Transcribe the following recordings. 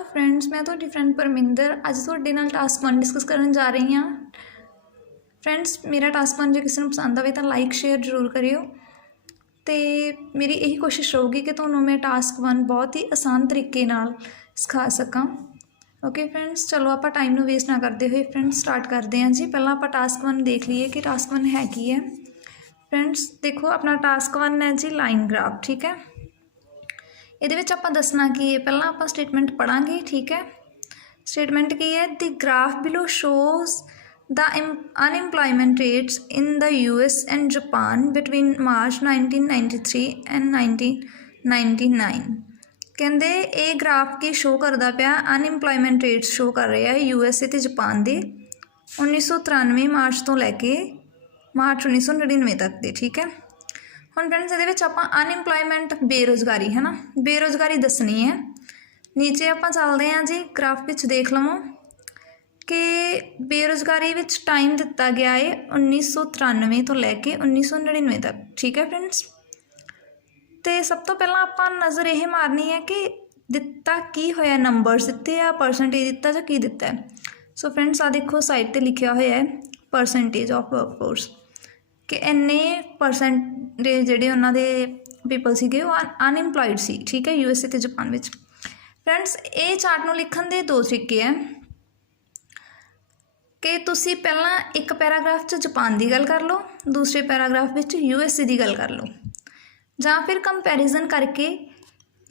Hello friends, मैं ਤੁਹਾਡੀ friend Parminder ਅੱਜ ਤੁਹਾਡੇ ਨਾਲ टास्क 1 डिस्कस ਕਰਨ ਜਾ ਰਹੀ ਹਾਂ। फ्रेंड्स मेरा टास्क 1 ਜੇ ਕਿਸੇ ਨੂੰ ਪਸੰਦ ਆਵੇ ਤਾਂ ਲਾਈਕ ਸ਼ੇਅਰ ਜ਼ਰੂਰ ਕਰਿਓ ਤੇ ਮੇਰੀ ਇਹੀ ਕੋਸ਼ਿਸ਼ ਰਹੂਗੀ ਕਿ ਤੁਹਾਨੂੰ ਮੈਂ टास्क 1 ਬਹੁਤ ਹੀ ਆਸਾਨ ਤਰੀਕੇ ਨਾਲ ਸਿਖਾ ਸਕਾਂ। ओके फ्रेंड्स, चलो आप टाइम ਨੂੰ ਵੇਸਟ ਨਾ ਕਰਦੇ ਹੋਏ फ्रेंड्स स्टार्ट करते हैं जी। ਪਹਿਲਾਂ ਆਪਾਂ टास्क 1 देख लीए कि टास्क 1 है की है। फ्रेंड्स देखो अपना टास्क 1 है जी लाइन ग्राफ, ठीक है। ਇਹਦੇ ਵਿੱਚ ਆਪਾਂ ਦੱਸਣਾ ਕੀ ਹੈ, ਪਹਿਲਾਂ ਆਪਾਂ ਸਟੇਟਮੈਂਟ ਪੜਾਂਗੇ, ठीक है। स्टेटमेंट की है, the graph below shows the unemployment rates in the US and Japan between March 1993 and 1999। कहते ये ग्राफ की शो करता पाया अनएम्प्लॉयमेंट रेट्स शो कर रहे हैं USA तो जापान के 1993 मार्च तो लैके मार्च 1999 तक के, ठीक है। हुण फ्रेंड्स ये आप अनएम्प्लॉयमेंट बेरोज़गारी है ना, बेरोज़गारी दसनी है। नीचे आप चलते हैं जी, ग्राफ विच देख लवो कि बेरोज़गारी विच टाइम दिता गया है 1993 तो लैके 1999 तक, ठीक है फ्रेंड्स। तो सब तो पहला आप नज़र यह मारनी है कि दिता की होया, नंबर्स दिते आ, परसेंटेज दिता जां की दिता है। सो फ्रेंड्स आ देखो साइड पर लिखा होया है परसेंटेज ऑफ वर्कफोर्स कि इन्ने परसेंटेज जिहड़े उन्हां दे पीपल सीगे वो अनएम्प्लॉयड सी, ठीक है, USA ते जापान विच। फ्रेंड्स ये चार्ट नूं लिखण दे दो तरीके है कि तुसी पहला एक पैराग्राफ च जापान की गल कर लो, दूसरे पैराग्राफ विच USA की गल कर लो, जां फिर कंपैरिजन करके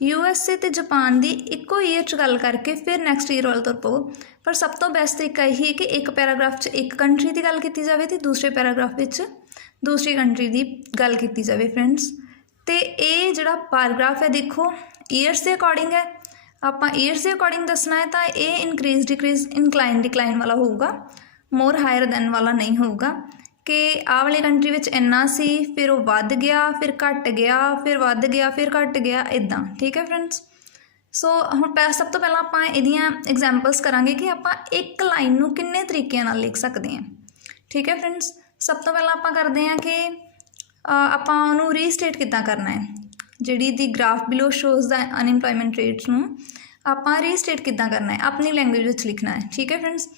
USA ते जापान की इक्को ईयर च गल करके फिर नैक्सट ईयर वाल तुर पवो। पर सब तो बेस्ट तरीका यही है कि एक पैराग्राफ च एक कंट्री की गल की जाए तो दूसरे पैराग्राफ विच दूसरी कंट्री की गल की जाए। फ्रेंड्स तो ये जिहड़ा पैराग्राफ है देखो ईयर्स के अकॉर्डिंग है, आप ईयर्स के अकॉर्डिंग दसना है तो ये इनक्रीज डिक्रीज इनक्लाइन डिक्लाइन वाला होगा, मोर हायर दैन वाला नहीं होगा कि आ वाली कंट्री विच इन्ना सी फिर वो वध गया फिर घट गया फिर वध गया फिर घट गया, इदां, ठीक है फ्रेंड्स। सो हुण सब तो पहला आपां इहदियां एग्जाम्पल्स करांगे कि आपां एक लाइन नूं किन्ने तरीके नाल लिख सकते हैं, ठीक है फ्रेंड्स। सब तो पहला आपां करदे हां कि आपां उहनूं रीस्टेट किद्दां करना है, जिहड़ी दी graph below shows the unemployment rates नूं आपां रीस्टेट किद्दां करना है, अपनी लैंग्वेज विच लिखना है, ठीक है फ्रेंड्स।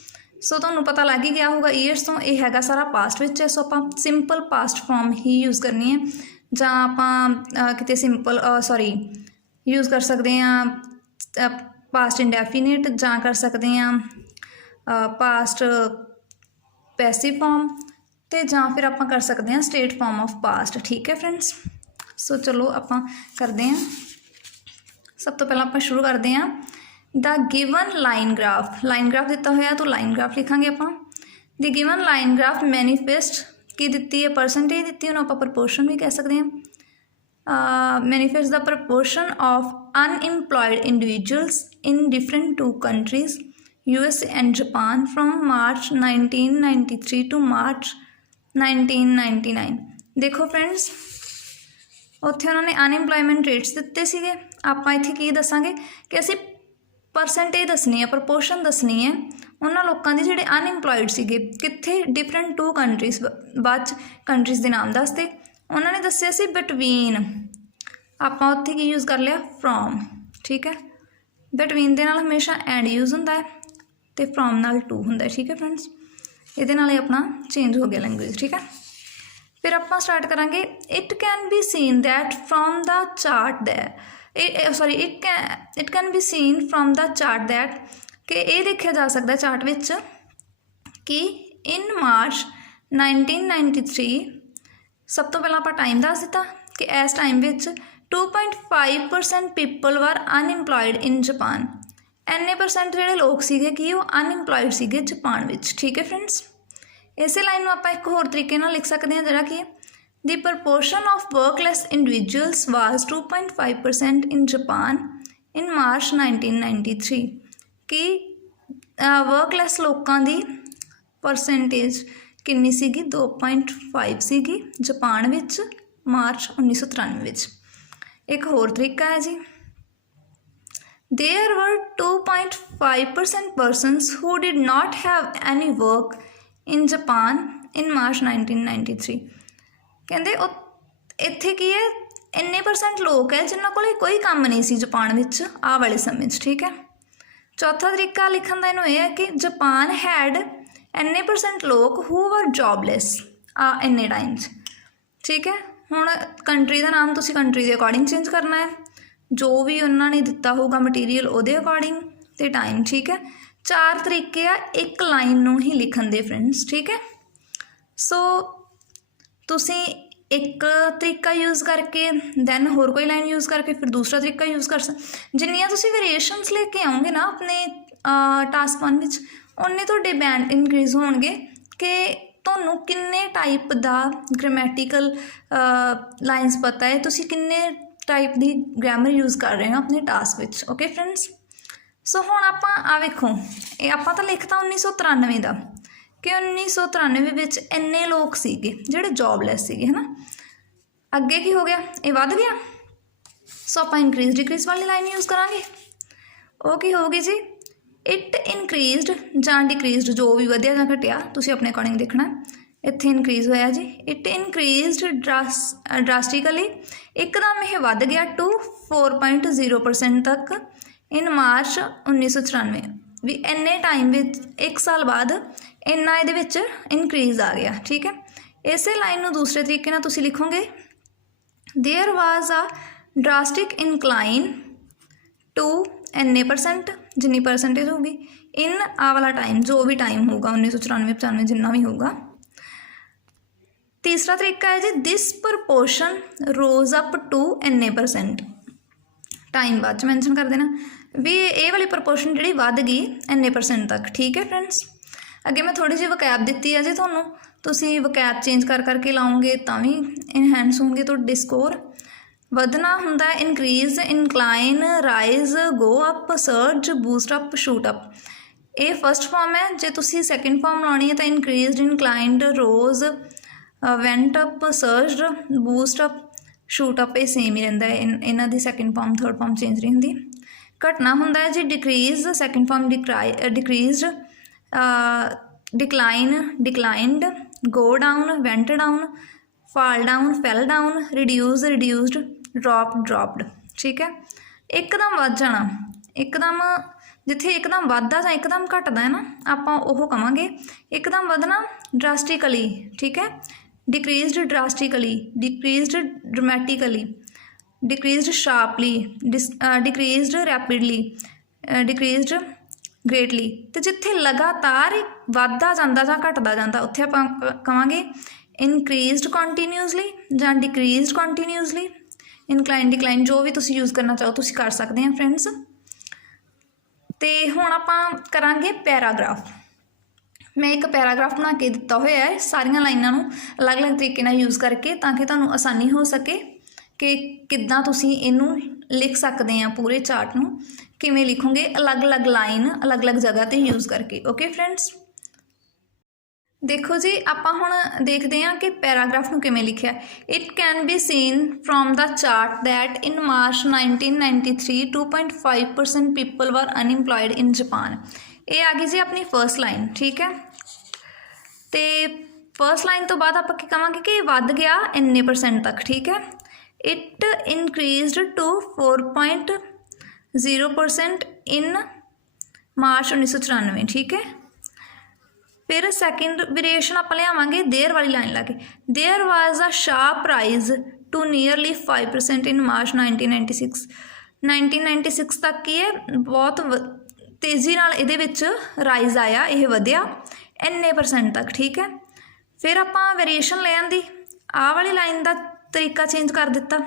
सो तुहानूं पता लग ही गया होगा ईयर्स तो ये हैगा सारा पास्ट विच है। सो आपां सिंपल पास्ट फॉर्म ही यूज़ करनी है, जां आपां किते सिंपल सॉरी यूज़ कर सकते हैं पास्ट इंडेफिनिट, जां कर सकते हैं पास्ट पैसिव फॉर्म, तो जां फिर आपां कर सकते हैं स्टेट फॉर्म ऑफ पास्ट, ठीक है फ्रेंड्स। सो चलो आपां करते हैं। सब तो पहला आपां शुरू करते हैं द गिवन लाइन ग्राफ दिता होया तो लाइन ग्राफ लिखांगे आपां। The given line graph manifest की दिती है, परसेंटेज दिती है, आप प्रपोर्शन भी कह सकते हैं। Manifest the proportion of unemployed individuals in different two countries USA and Japan from March 1993 to March 1999। देखो फ्रेंड्स उत्थे उन्होंने अनएम्प्लॉयमेंट रेट्स दिते सीगे, आपां इत्थे की दसांगे कि असीं परसेंटेज दसनी है, प्रपोर्शन दसनी है उन्होंने लोगों की जिहड़े अनएम्प्लॉयड सीगे कित्थे डिफरेंट टू कंट्रीज, बाद कंट्रीज के नाम दसते उन्होंने दस्सिया सी बिटवीन, आपां उत्थे की यूज़ कर लिया फ्रॉम, ठीक है। बिटवीन दे नाल हमेशा एंड यूज़ हुंदा है तो फ्रॉम नाल टू हुंदा है, ठीक है फ्रेंड्स। ये नाल अपना चेंज हो गया लैंग्वेज, ठीक है। फिर आप स्टार्ट करांगे it can be seen that from the chart that it can be seen from the chart that कि ये देखा जा सकता चार्ट विच कि इन मार्च 1993 सब तो पहला आप टाइम दस दिता कि इस time which 2.5% people were unemployed in Japan. इन्ने परसेंट जिहड़े लोग सीगे कि वो अनएम्प्लॉयड सीगे जापान विच, ठीक है फ्रेंड्स। इस लाइन में आप एक होर तरीके नाल लिख सकते हैं जिहड़ा कि the proportion of workless individuals was 2.5% in Japan in March 1993 कि वर्कलैस लोगों की परसेंटेज कितनी सीगी 2.5 सीगी जापान विच मार्च 1993 विच। एक होर तरीका है जी, there were 2.5% persons who did not have any work in Japan in March 1993। कहते इत्थे की है इन्ने परसेंट लोग है जिन्होंने कोई काम नहीं सी जापान विच आ वाले समय, ठीक है। चौथा तरीका लिखण दा इहनूं यह है कि जापान हैड इन्ने % लोग हू वर जॉबलैस इन्ने टाइम 'ਚ, ठीक है। हुण कंट्री का नाम तुसीं कंट्री के अकॉर्डिंग चेंज करना है, जो भी उन्होंने दिता होगा मटीरियल उहदे अकॉर्डिंग ते टाइम, ठीक है। 4 तरीके आ एक लाइन नूं ही लिखण दे फ्रेंड्स, ठीक है। सो तुसीं एक तरीका यूज़ करके दैन होर कोई लाइन यूज़ करके फिर दूसरा तरीका यूज़ कर जिन्नियां तुसीं वेरिएशनस लेके आओगे ना अपने टास्क 1 विच, उन्ने तुहाडे बैंड इनक्रीज़ होणगे कि तुहानूं किन्ने टाइप दा ग्रामैटिकल लाइनस पता है, तुसीं किन्ने टाइप दी ग्रामर यूज़ कर रहे हो अपने टास्क विच। ओके फ्रेंड्स, सो हुण आपां आ वेखो ये आपां तां लिखता 1993 दा कि 1993 विच इन्ने लोग सीगे जिहड़े जॉबलैस सीगे, है ना। अगे की हो गया, ये वध गया, सो आपां इनक्रीज डिक्रीज वाली लाइन यूज़ करांगे। वो की होगी जी, इट इनक्रीजड जां डिक्रीजड, जो भी वधिया जां घटिया तुसीं अपने अकॉर्डिंग देखना। इत्थे इनक्रीज होया जी, इट इनक्रीजड ड्रास्टिकली, एकदम यह वध गया टू 4.0% तक इन मार्च 1994। भी इन्ने टाइम विच 1 साल बाद इन्ना इहदे विच इनक्रीज आ गया, ठीक है। इसे लाइन नूं दूसरे तरीके नाल तुसीं लिखोगे, there was a drastic incline to इन्ने %, जिन्नी परसेंटेज होगी इन आ वाला टाइम, जो भी टाइम होगा 1994 95 जिन्ना भी होगा। तीसरा तरीका है जी, this proportion rose up to इन्ने %, टाइम बाद च मैंशन कर देना भी ये वाली प्रपोर्शन जी वध गई इन्ने % तक, ठीक है फ्रेंड्स। अगे मैं थोड़ी जी वकैब दी है जी थोनों, तुसीं वकैब चेंज कर करके लाओगे तो भी इनहैंस होंगे तुहाडे स्कोर। वधना हुंदा increase, incline, rise, go up, surge, boost up, shoot up. ये फर्स्ट फॉर्म है, जे तुसीं सैकेंड फॉर्म लानी है तो increase, inclined, rose, went up, surged, boost up, shoot up, ये सेम ही रहिंदा है। इन्हां दी second form third form change नहीं हुंदी। घटना हुंदा है जी decrease, second form decrease, decline, declined, go down, went down, fall down, fell down, reduce, reduced, drop, dropped, ठीक है। एकदम वध जाना, एकदम जिथे एकदम वधदा जां एकदम घटदा है ना, आपां ओह कवांगे। एकदम वधना ड्रास्टिकली, ठीक है। Decreased drastically, decreased dramatically, decreased sharply, decreased rapidly, decreased greatly. तो जिथे लगातार वधदा जांदा जां घटदा जांदा उत्थे आपां कवांगे इनक्रीज्ड कॉन्टीन्यूसली जां डिक्रीज्ड कॉन्टीन्यूसली, इनक्लाइन, डिक्लाइन, जो भी तुसीं यूज़ करना चाहो तुसीं कर सकते हैं फ्रेंड्स। तो हुण आपां करांगे पैराग्राफ। मैं एक पैराग्राफ बना के दिता होया है सारियां लाइनां नूं अलग अलग तरीके नाल यूज़ करके, ताकि तुहानूं आसानी हो सके कि किद्दां तुसीं इहनूं लिख सकते हैं। पूरे चार्ट नूं किवें लिखोगे, अलग अलग लाइन अलग अलग जगह ते यूज़ करके। ओके फ्रेंड्स, देखो जी आपां हुण देखते हैं कि पैराग्राफ नूं किवें लिखिया। It can be seen from the chart that in March 1993 2.5% people were unemployed in Japan. ये आ गई जी अपनी फर्स्ट लाइन, ठीक है। तो फर्स्ट लाइन तो बाद आपां की कहांगे कि वध गया इन्ने % तक, ठीक है। It increased to 4.0% in March 1994, ठीक है। फिर सैकेंड वेरिएशन आप लियावांगे देयर वाली लाइन लाके, there was a sharp rise to nearly 5% in March 1996। 1996 तक की है बहुत तेज़ी नाल इहदे विच राइज आया, यह वधिया इन्ने % तक, ठीक है। फिर आपां वेरिएशन ले आंदी, आ वाली लाइन का तरीका चेंज कर दिता।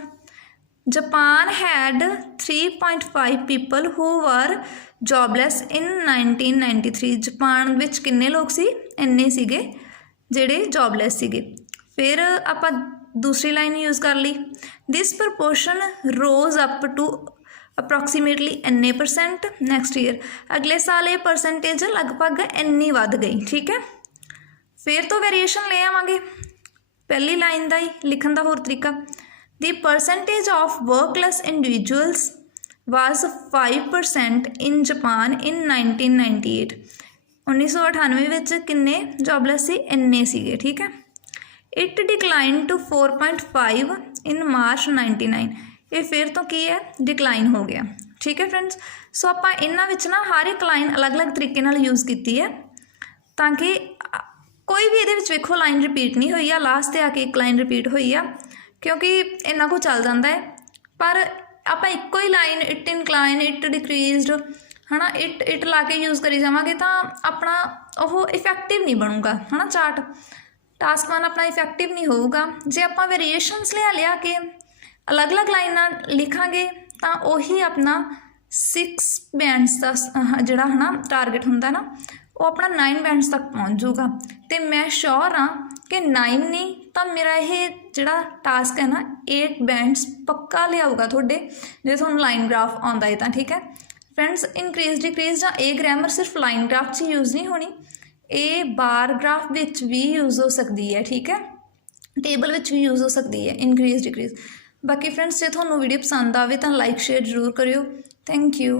Japan had 3.5 people who were jobless in 1993। Japan विच किन्ने लोग सी, इन्ने सीगे जिहड़े जॉबलैस सीगे। फिर आपां दूसरी लाइन यूज़ कर ली, this proportion rose up to approximately इन्ने % नैक्सट ईयर। अगले साल ये परसेंटेज लगभग इन्नी वध गई, ठीक है। फिर तो वेरिएशन ले आवांगे पहली लाइन का ही लिखण का होर तरीका, the percentage of workless individuals was 5% in Japan in 1998। 1998 विच किन्ने जॉबलैस सी, इन्ने सीगे, ठीक है। It decline to 4.5 in March 99। ये फिर तो की है डिक्लाइन हो गया, ठीक है फ्रेंड्स। सो ਆਪਾਂ ਇਹਨਾਂ ਵਿੱਚ ਨਾ ਹਰ ਇੱਕ ਲਾਈਨ ਅਲੱਗ-ਅਲੱਗ ਤਰੀਕੇ ਨਾਲ ਯੂਜ਼ ਕੀਤੀ ਹੈ ਤਾਂ ਕਿ ਕੋਈ ਵੀ ਇਹਦੇ ਵਿੱਚ ਵੇਖੋ ਲਾਈਨ ਰਿਪੀਟ ਨਹੀਂ ਹੋਈ ਆ, ਲਾਸਟ ਤੇ ਆ ਕੇ ਇੱਕ ਲਾਈਨ ਰਿਪੀਟ ਹੋਈ ਆ ਕਿਉਂਕਿ ਇੰਨਾ ਕੁ ਚੱਲ ਜਾਂਦਾ ਹੈ। पर ਆਪਾਂ ਇੱਕੋ ਹੀ ਲਾਈਨ ਇਟ ਇਨਕਲਾइन ਇਟ डिक्रीज्ड है ना इट ला के यूज़ करी जावांगे तो अपना वो इफैक्टिव नहीं बनूगा है ना चार्ट, टास्क 1 अपना इफैक्टिव नहीं होगा। जे आप वेरीएशनस लिया के अलग अलग लाइना लिखांगे तो उही अपना 6 बैंड्स का जिहड़ा है ना टारगेट हुंदा ना वो अपना 9 बैंड्स तक पहुँच जूगा। तो मैं श्योर हाँ कि 9 नहीं तो मेरा ये जिहड़ा टास्क है ना 8 बैंड्स पक्का लियाऊगा थोड़े जे तुहानूं लाइन ग्राफ आउंदा है तां ठीक है फ्रेंड्स। इनक्रीज डिक्रीज या ए ग्रैमर सिर्फ लाइन ग्राफ च यूज़ नहीं होनी, ए बार ग्राफ विच भी यूज़ हो सकती है ठीक है, टेबल विच भी यूज़ हो सकती है इनक्रीज डिक्रीज। बाकी फ्रेंड्स जे तुहानूं वीडियो पसंद आवे तां लाइक शेयर जरूर करियो। Thank you.